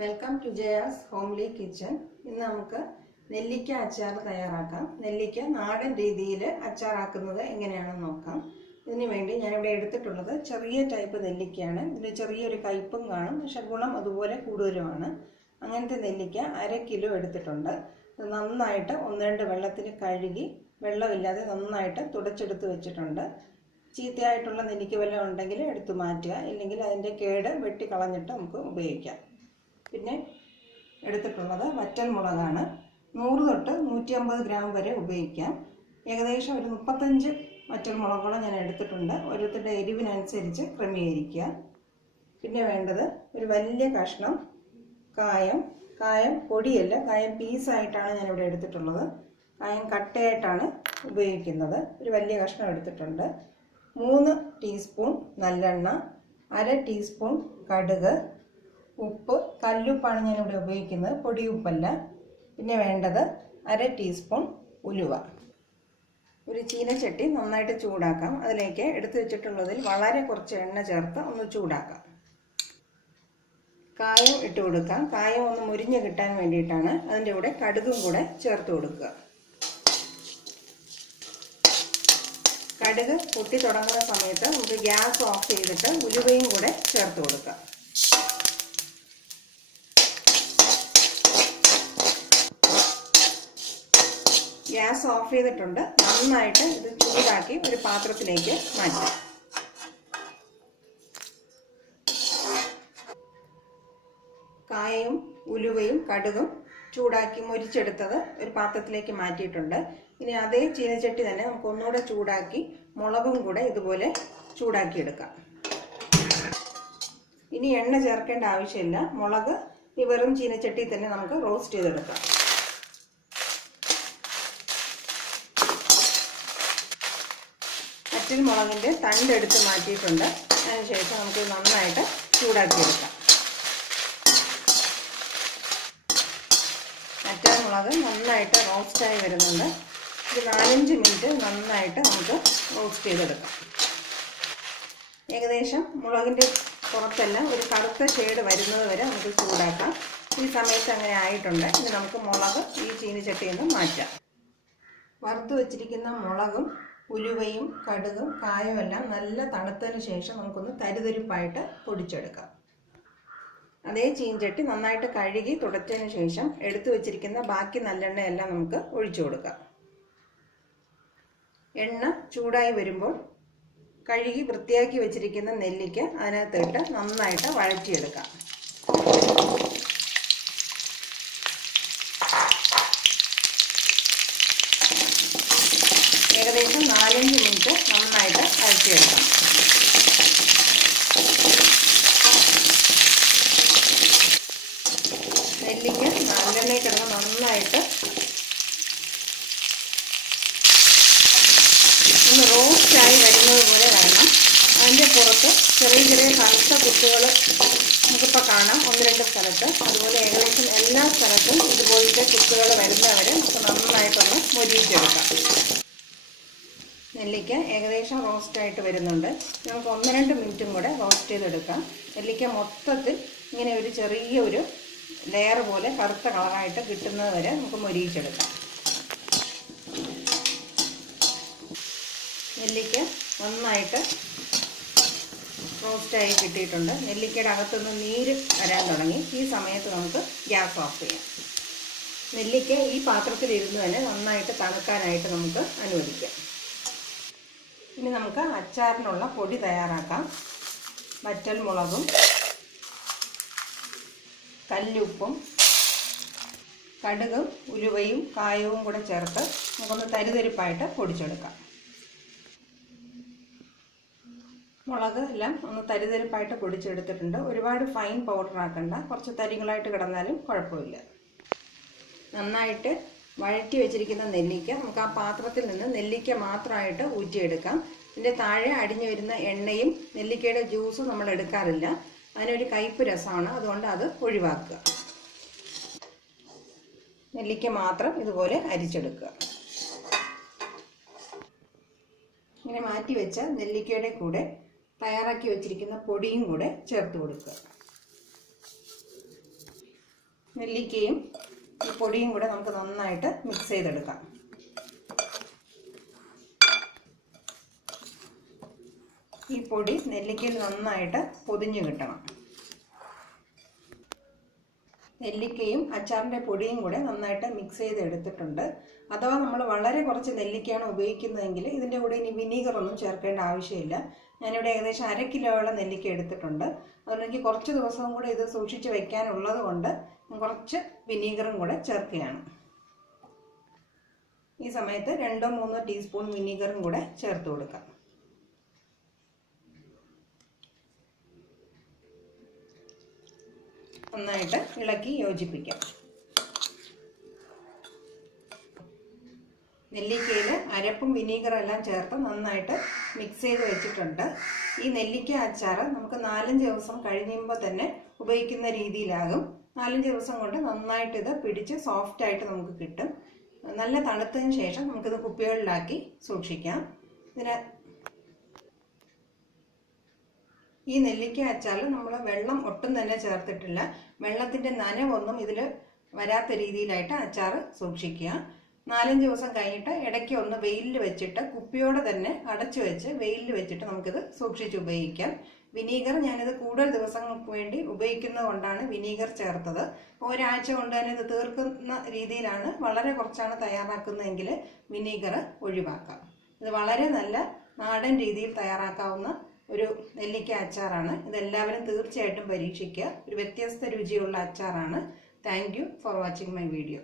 Welcome to Jaya's homely kitchen. ഇന്ന് നമുക്ക് നെല്ലിക്ക അച്ചാർ തയ്യാറാക്കാം. നെല്ലിക്ക നാടൻ രീതിയിൽ അച്ചാറാക്കുന്നത് എങ്ങനെയാണെന്ന് നോക്കാം. ഇതിനു വേണ്ടി ഞാനിവിടെ എടുത്തിട്ടുള്ളത് ചെറിയ ടൈപ്പ് നെല്ലിക്കയാണ്. ഇതിൽ ചെറിയൊരു കയ്പും കാണും, പക്ഷെ ഗുണം അതുപോലെ കൂടുതലുമാണ്. അങ്ങനത്തെ നെല്ലിക്ക 1/2 കിലോ എടുത്തിട്ടുണ്ട്. ഇത് നന്നായിട്ട് 1-2 വെള്ളത്തിൽ കഴുകി വെള്ളമില്ലാതെ നന്നായിട്ട് തുടച്ചെടുത്ത് വെച്ചിട്ടുണ്ട്. ചീത്തയായിട്ടുള്ള നെല്ലിക്ക വല്ലതും ഉണ്ടെങ്കിൽ എടുത്തു മാറ്റുക, ഇല്ലെങ്കിൽ അതിൻ്റെ കേട് വെട്ടിക്കളഞ്ഞിട്ട് നമുക്ക് ഉപയോഗിക്കാം. പിന്നെ എടുത്തിട്ടുള്ളത് വറ്റൽ മുളകാണ്. 100 തൊട്ട് 150 ഗ്രാം വരെ ഉപയോഗിക്കാം. ഏകദേശം ഒരു 35 വറ്റൽ മുളകുകളും ഞാൻ എടുത്തിട്ടുണ്ട്. ഓരോരുത്തരുടെ എരിവിനനുസരിച്ച് ക്രമീകരിക്കുക. പിന്നെ വേണ്ടത് ഒരു വലിയ കഷ്ണം കായം പൊടിയല്ല, കായം പീസായിട്ടാണ് ഞാനിവിടെ എടുത്തിട്ടുള്ളത്. കായം കട്ടയായിട്ടാണ് ഉപയോഗിക്കുന്നത്. ഒരു വലിയ കഷ്ണം എടുത്തിട്ടുണ്ട്. 3 ടീസ്പൂൺ നല്ലെണ്ണ, 1/2 ടീസ്പൂൺ കടുക്, ഉപ്പ്, കല്ലുപ്പാണ് ഞാനിവിടെ ഉപയോഗിക്കുന്നത്, പൊടി ഉപ്പല്ല. പിന്നെ വേണ്ടത് 1/2 ടീസ്പൂൺ ഉലുവ. ഒരു ചീനച്ചട്ടി നന്നായിട്ട് ചൂടാക്കാം. അതിലേക്ക് എടുത്തു വെച്ചിട്ടുള്ളതിൽ വളരെ കുറച്ച് എണ്ണ ചേർത്ത് ഒന്ന് ചൂടാക്കാം. കായം ഇട്ട് കൊടുക്കാം. കായം ഒന്ന് മുരിഞ്ഞ് കിട്ടാൻ വേണ്ടിയിട്ടാണ്. അതിൻ്റെ കൂടെ കടുകും കൂടെ ചേർത്ത് കൊടുക്കുക. കടുക് പൊട്ടി തുടങ്ങുന്ന സമയത്ത് നമുക്ക് ഗ്യാസ് ഓഫ് ചെയ്തിട്ട് ഉലുവയും കൂടെ ചേർത്ത് കൊടുക്കാം. ഗ്യാസ് ഓഫ് ചെയ്തിട്ടുണ്ട്. നന്നായിട്ട് ഇത് ചൂടാക്കി ഒരു പാത്രത്തിലേക്ക് മാറ്റാം. കായയും ഉലുവയും കടുകും ചൂടാക്കി മുരിച്ചെടുത്തത് ഒരു പാത്രത്തിലേക്ക് മാറ്റിയിട്ടുണ്ട്. ഇനി അതേ ചീനച്ചട്ടി തന്നെ നമുക്ക് ഒന്നുകൂടെ ചൂടാക്കി മുളകും കൂടെ ഇതുപോലെ ചൂടാക്കിയെടുക്കാം. ഇനി എണ്ണ ചേർക്കേണ്ട ആവശ്യമില്ല. മുളക് ഈ വെറും ചീനച്ചട്ടി തന്നെ നമുക്ക് റോസ്റ്റ് ചെയ്തെടുക്കാം. വറ്റൽ മുളകിൻ്റെ തണ്ടെടുത്ത് മാറ്റിയിട്ടുണ്ട്. അതിനുശേഷം നമുക്ക് നന്നായിട്ട് ചൂടാക്കിയെടുക്കാം. വറ്റൽ മുളക് നന്നായിട്ട് റോസ്റ്റായി വരുന്നുണ്ട്. ഒരു 4-5 മിനിറ്റ് നന്നായിട്ട് നമുക്ക് റോസ്റ്റ് ചെയ്തെടുക്കാം. ഏകദേശം മുളകിൻ്റെ പുറത്തെല്ലാം ഒരു കറുത്ത ഷെയ്ഡ് വരുന്നത് വരെ നമുക്ക് ചൂടാക്കാം. ഈ സമയത്ത് അങ്ങനെ ആയിട്ടുണ്ട്. ഇനി നമുക്ക് മുളക് ഈ ചീനിച്ചട്ടിയിൽ നിന്ന് മാറ്റാം. വറുത്ത് വെച്ചിരിക്കുന്ന മുളകും ഉലുവയും കടുകും കായവും എല്ലാം നല്ല തണുത്തതിന് ശേഷം നമുക്കൊന്ന് തരിതരിപ്പായിട്ട് പൊടിച്ചെടുക്കാം. അതേ ചീൻചട്ടി നന്നായിട്ട് കഴുകി തുടച്ചതിന് ശേഷം എടുത്തു വെച്ചിരിക്കുന്ന ബാക്കി നല്ലെണ്ണയെല്ലാം നമുക്ക് ഒഴിച്ചു കൊടുക്കാം. എണ്ണ ചൂടായി വരുമ്പോൾ കഴുകി വൃത്തിയാക്കി വെച്ചിരിക്കുന്ന നെല്ലിക്ക അതിനകത്തിട്ട് നന്നായിട്ട് വഴറ്റിയെടുക്കാം. ഏകദേശം 4-5 മിനിറ്റ് നന്നായിട്ട് വഴറ്റിയെടുക്കാം. നെല്ലിക്ക നല്ലെണ്ണയിൽ കിടന്ന് നന്നായിട്ട് ഒന്ന് റോസ്റ്റായി വരുന്നത് പോലെ വരണം. അതിൻ്റെ പുറത്ത് ചെറിയ ചെറിയ കറുത്ത കുത്തുകൾ നമുക്കിപ്പോൾ കാണാം 1-2 സ്ഥലത്ത്. അതുപോലെ ഏകദേശം എല്ലാ സ്ഥലത്തും ഇതുപോലത്തെ കുത്തുകൾ വരുന്നവരെ നമുക്ക് നന്നായിട്ടൊന്ന് മൊരിയിച്ചെടുക്കാം. നെല്ലിക്ക ഏകദേശം റോസ്റ്റായിട്ട് വരുന്നുണ്ട്. നമുക്ക് 1-2 മിനിറ്റും കൂടെ റോസ്റ്റ് ചെയ്തെടുക്കാം. നെല്ലിക്ക മൊത്തത്തിൽ ഇങ്ങനെ ഒരു ചെറിയൊരു ലെയർ പോലെ കറുത്ത കളറായിട്ട് കിട്ടുന്നത് വരെ നമുക്ക് മൊരിയിച്ചെടുക്കാം. നെല്ലിക്ക നന്നായിട്ട് റോസ്റ്റായി കിട്ടിയിട്ടുണ്ട്. നെല്ലിക്കയുടെ അകത്തുനിന്ന് നീര് വരാൻ തുടങ്ങി. ഈ സമയത്ത് നമുക്ക് ഗ്യാസ് ഓഫ് ചെയ്യാം. നെല്ലിക്ക ഈ പാത്രത്തിലിരുന്ന് തന്നെ നന്നായിട്ട് തണുക്കാനായിട്ട് നമുക്ക് അനുവദിക്കാം. ഇനി നമുക്ക് അച്ചാറിനുള്ള പൊടി തയ്യാറാക്കാം. വറ്റൽ മുളകും കല്ലുപ്പും കടുകും ഉലുവയും കായവും കൂടെ ചേർത്ത് നമുക്കൊന്ന് തരിതരിപ്പായിട്ട് പൊടിച്ചെടുക്കാം. മുളക് എല്ലാം ഒന്ന് തരിതരിപ്പായിട്ട് പൊടിച്ചെടുത്തിട്ടുണ്ട്. ഒരുപാട് ഫൈൻ പൗഡർ ആക്കണ്ട, കുറച്ച് തരികളായിട്ട് കിടന്നാലും കുഴപ്പമില്ല. നന്നായിട്ട് വഴറ്റി വെച്ചിരിക്കുന്ന നെല്ലിക്ക നമുക്ക് ആ പാത്രത്തിൽ നിന്ന് നെല്ലിക്ക മാത്രമായിട്ട് ഊറ്റിയെടുക്കാം. ഇതിൻ്റെ താഴെ അടിഞ്ഞു വരുന്ന എണ്ണയും നെല്ലിക്കയുടെ ജ്യൂസും നമ്മൾ എടുക്കാറില്ല. അതിനൊരു കയ്പ്പ് രസമാണ്, അതുകൊണ്ട് അത് ഒഴിവാക്കുക. നെല്ലിക്ക മാത്രം ഇതുപോലെ അരിച്ചെടുക്കുക. ഇങ്ങനെ മാറ്റി വെച്ച നെല്ലിക്കയുടെ കൂടെ തയ്യാറാക്കി വെച്ചിരിക്കുന്ന പൊടിയും കൂടെ ചേർത്ത് കൊടുക്കുക. നെല്ലിക്കയും ഈ പൊടിയും കൂടെ നമുക്ക് നന്നായിട്ട് മിക്സ് ചെയ്തെടുക്കാം. ഈ പൊടി നെല്ലിക്കയിൽ നന്നായിട്ട് പൊതിഞ്ഞ് കിട്ടണം. നെല്ലിക്കയും അച്ചാറിൻ്റെ പൊടിയും കൂടെ നന്നായിട്ട് മിക്സ് ചെയ്തെടുത്തിട്ടുണ്ട്. അഥവാ നമ്മൾ വളരെ കുറച്ച് നെല്ലിക്കയാണ് ഉപയോഗിക്കുന്നതെങ്കിൽ ഇതിൻ്റെ കൂടെ ഇനി വിനീഗറൊന്നും ചേർക്കേണ്ട ആവശ്യമില്ല. ഞാനിവിടെ ഏകദേശം 1/2 കിലോയോളം നെല്ലിക്ക എടുത്തിട്ടുണ്ട്. അതുകൊണ്ട് എനിക്ക് കുറച്ച് ദിവസവും കൂടെ ഇത് സൂക്ഷിച്ച് വയ്ക്കാനുള്ളത് കൊണ്ട് കുറച്ച് വിനീഗറും കൂടെ ചേർക്കുകയാണ്. ഈ സമയത്ത് 2-3 ടീസ്പൂൺ വിനീഗറും കൂടെ ചേർത്ത് കൊടുക്കാം. നന്നായിട്ട് ഇളക്കി യോജിപ്പിക്കാം. നെല്ലിക്കയിൽ അരപ്പും വിനീഗറും എല്ലാം ചേർത്ത് നന്നായിട്ട് മിക്സ് ചെയ്ത് വെച്ചിട്ടുണ്ട്. ഈ നെല്ലിക്ക അച്ചാർ നമുക്ക് 4-5 ദിവസം കഴിയുമ്പോൾ തന്നെ ഉപയോഗിക്കുന്ന രീതിയിലാകും. 4-5 ദിവസം കൊണ്ട് നന്നായിട്ട് ഇത് പിടിച്ച് സോഫ്റ്റായിട്ട് നമുക്ക് കിട്ടും. നല്ല തണുത്തതിന് ശേഷം നമുക്കിത് കുപ്പികളിലാക്കി സൂക്ഷിക്കാം. ഈ നെല്ലിക്ക അച്ചാറിൽ നമ്മൾ വെള്ളം ഒട്ടും തന്നെ ചേർത്തിട്ടില്ല. വെള്ളത്തിൻ്റെ നനവൊന്നും ഇതിൽ വരാത്ത രീതിയിലായിട്ട് അച്ചാർ സൂക്ഷിക്കുക. 4-5 ദിവസം കഴിഞ്ഞിട്ട് ഇടയ്ക്ക് ഒന്ന് വെയിലിൽ വെച്ചിട്ട് കുപ്പിയോടെ തന്നെ അടച്ചു വെച്ച് വെയിലിൽ വെച്ചിട്ട് നമുക്കിത് സൂക്ഷിച്ച് ഉപയോഗിക്കാം. വിനീഗർ ഞാനിത് കൂടുതൽ ദിവസങ്ങൾക്ക് വേണ്ടി ഉപയോഗിക്കുന്നത് കൊണ്ടാണ് വിനീഗർ ചേർത്തത്. ഒരാഴ്ച കൊണ്ട് തന്നെ ഇത് തീർക്കുന്ന രീതിയിലാണ് വളരെ കുറച്ചാണ് തയ്യാറാക്കുന്നതെങ്കിൽ വിനീഗർ ഒഴിവാക്കാം. ഇത് വളരെ നല്ല നാടൻ രീതിയിൽ തയ്യാറാക്കാവുന്ന ഒരു നെല്ലിക്ക അച്ചാറാണ്. ഇതെല്ലാവരും തീർച്ചയായിട്ടും പരീക്ഷിക്കുക. ഒരു വ്യത്യസ്ത രുചിയുള്ള അച്ചാറാണ്. Thank you for watching my video.